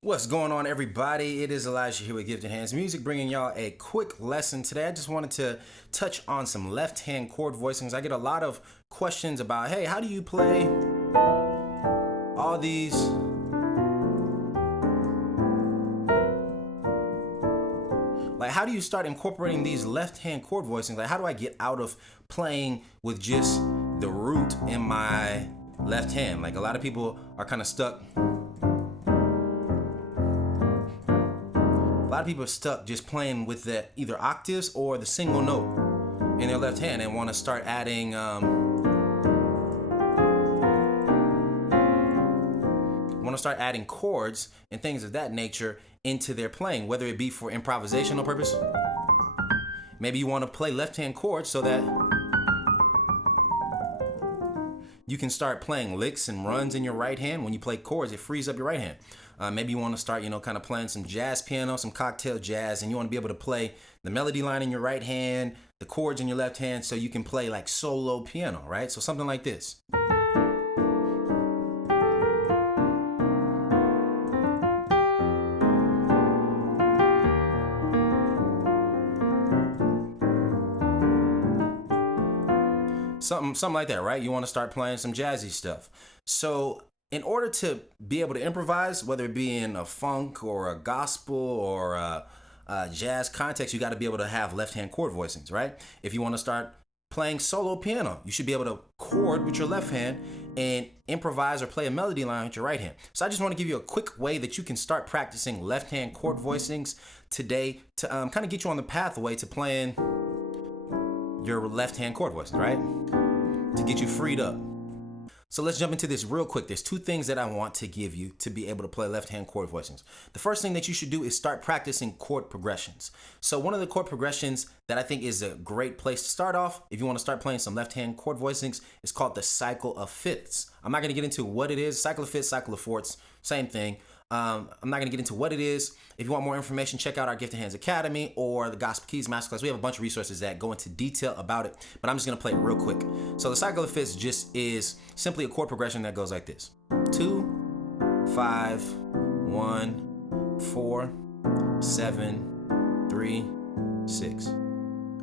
What's going on, everybody? It is Elijah here with Gifted Hands Music, bringing y'all a quick lesson today. I just wanted to touch on some left-hand chord voicings. I get a lot of questions about, hey, how do you play all these how do you start incorporating these left-hand chord voicings? Like, how do I get out of playing with just the root in my left hand? Like, a lot of people are kind of stuck. A lot of people are stuck just playing with the either octaves or the single note in their left hand and want to start adding chords and things of that nature into their playing, whether it be for improvisational purpose. Maybe you want to play left-hand chords so that you can start playing licks and runs in your right hand. When you play chords, it frees up your right hand. Maybe you want to start, kind of playing some jazz piano, some cocktail jazz, and you want to be able to play the melody line in your right hand, the chords in your left hand, so you can play like solo piano, right? So something like this. Something like that, right? You want to start playing some jazzy stuff. So in order to be able to improvise, whether it be in a funk or a gospel or a jazz context, you got to be able to have left-hand chord voicings, right? If you want to start playing solo piano, you should be able to chord with your left hand and improvise or play a melody line with your right hand. So I just want to give you a quick way that you can start practicing left-hand chord voicings today to kind of get you on the pathway to playing your left-hand chord voicings, right? To get you freed up. So let's jump into this real quick. There's two things that I want to give you to be able to play left-hand chord voicings. The first thing that you should do is start practicing chord progressions. So one of the chord progressions that I think is a great place to start off, if you want to start playing some left-hand chord voicings, is called the cycle of fifths. I'm not going to get into what it is. Cycle of fifths, cycle of fourths, same thing. I'm not going to get into what it is. If you want more information, check out our Gifted Hands Academy or the Gospel Keys Masterclass. We have a bunch of resources that go into detail about it, but I'm just going to play it real quick. So the cycle of fifths just is simply a chord progression that goes like this: 2, 5, 1, 4, 7, 3, 6. All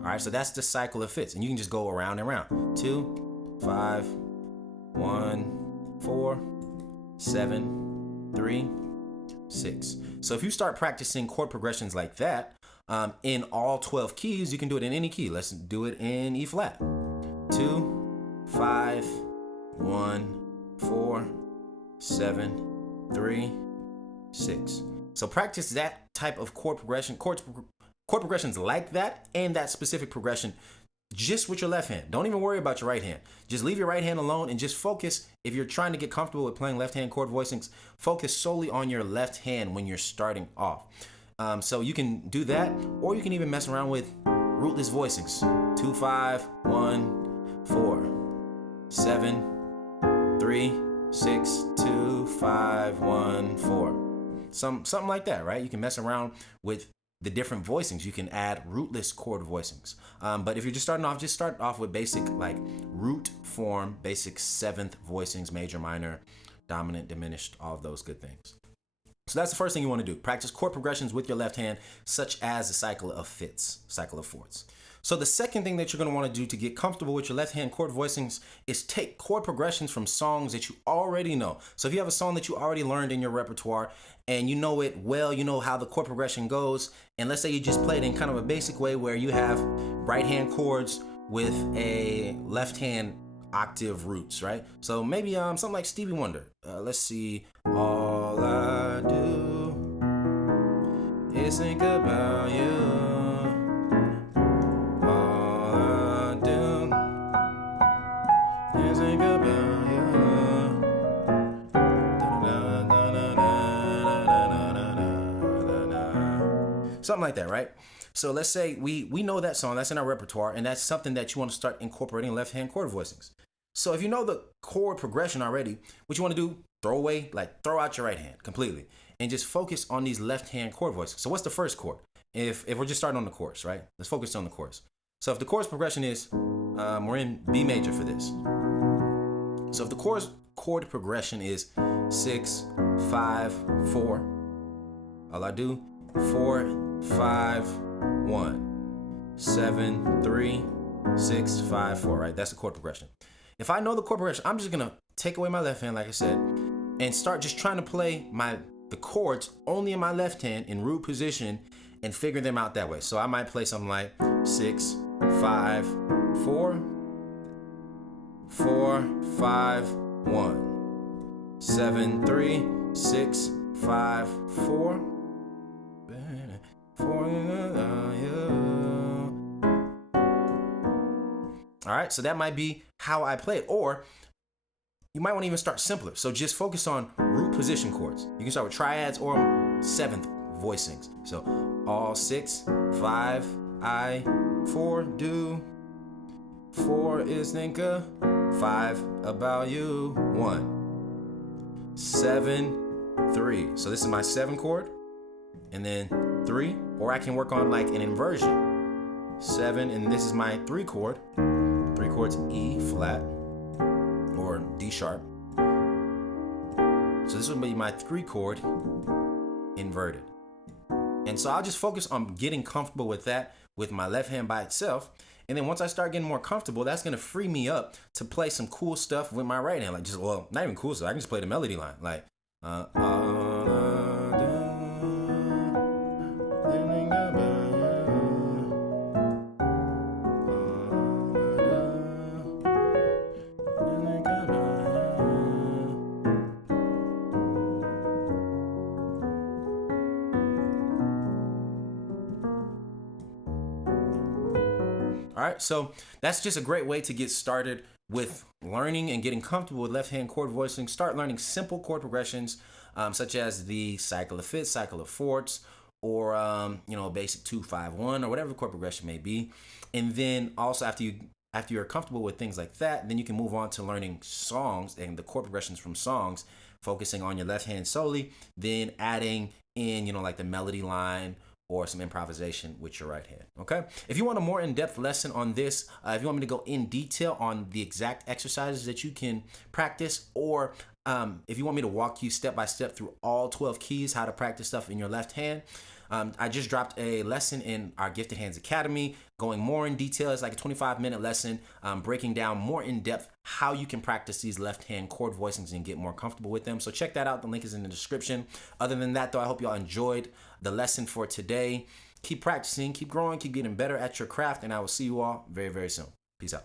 right, so that's the cycle of fifths, and you can just go around and around. 2, 5, 1, 4, 7, 3, 6. So if you start practicing chord progressions like that in all 12 keys, you can do it in any key. Let's do it in E flat. 2, 5, 1, 4, 7, 3, 6. So practice that type of chord progressions like that, and that specific progression just with your left hand. Don't even worry about your right hand. Just leave your right hand alone and just focus. If you're trying to get comfortable with playing left-hand chord voicings, focus solely on your left hand when you're starting off. So you can do that, or you can even mess around with rootless voicings. 2, 5, 1, 4, 7, 3, 6, 2, 5, 1, 4. Something like that, right? You can mess around with the different voicings. You can add rootless chord voicings. But if you're just starting off, just start off with basic like root form, basic seventh voicings, major, minor, dominant, diminished, all of those good things. So that's the first thing you want to do. Practice chord progressions with your left hand, such as the cycle of fifths, cycle of fourths. So the second thing that you're going to want to do to get comfortable with your left-hand chord voicings is take chord progressions from songs that you already know. So if you have a song that you already learned in your repertoire and you know it well, you know how the chord progression goes, and let's say you just play it in kind of a basic way where you have right-hand chords with a left-hand octave roots, right? So maybe something like Stevie Wonder. Let's see. All I do is think about you. Something like that, right? So let's say we know that song, that's in our repertoire, and that's something that you want to start incorporating left-hand chord voicings. So if you know the chord progression already, what you want to do, throw out your right hand completely and just focus on these left-hand chord voicings. So what's the first chord? If we're just starting on the chorus, right? Let's focus on the chorus. So if the chorus progression is, we're in B major for this. So if the chord progression is 6, 5, 4, All I do, 4, 5, 1, 7, 3, 6, 5, 4, right? That's the chord progression. If I know the chord progression, I'm just gonna take away my left hand, like I said, and start just trying to play the chords only in my left hand in root position and figure them out that way. So I might play something like 6, 5, 4, 4, 5, 1, 7, 3, 6, 5, 4, 4. All right, so that might be how I play it. Or you might want to even start simpler. So just focus on root position chords. You can start with triads or seventh voicings. So all 6, 5, I, 4, do, 4 is think of, 5 about you, 1, 7, 3. So this is my 7 chord, and then 3, or I can work on like an inversion. 7, and this is my 3 chord. 3 chords, E flat or D sharp. So this would be my 3 chord inverted. And so I'll just focus on getting comfortable with that with my left hand by itself. And then once I start getting more comfortable, that's gonna free me up to play some cool stuff with my right hand. Like just, well, not even cool stuff. I can just play the melody line. Like, all right, so that's just a great way to get started with learning and getting comfortable with left-hand chord voicing. Start learning simple chord progressions, such as the cycle of fifths, cycle of fourths, or a basic 2-5-1 or whatever the chord progression may be. And then also after you're comfortable with things like that, then you can move on to learning songs and the chord progressions from songs, focusing on your left hand solely, then adding in like the melody line or some improvisation with your right hand, okay? If you want a more in-depth lesson on this, if you want me to go in detail on the exact exercises that you can practice, or if you want me to walk you step by step through all 12 keys, how to practice stuff in your left hand, I just dropped a lesson in our Gifted Hands Academy, going more in detail. It's like a 25-minute lesson, breaking down more in depth how you can practice these left-hand chord voicings and get more comfortable with them. So check that out. The link is in the description. Other than that, though, I hope y'all enjoyed the lesson for today. Keep practicing, keep growing, keep getting better at your craft, and I will see you all very, very soon. Peace out.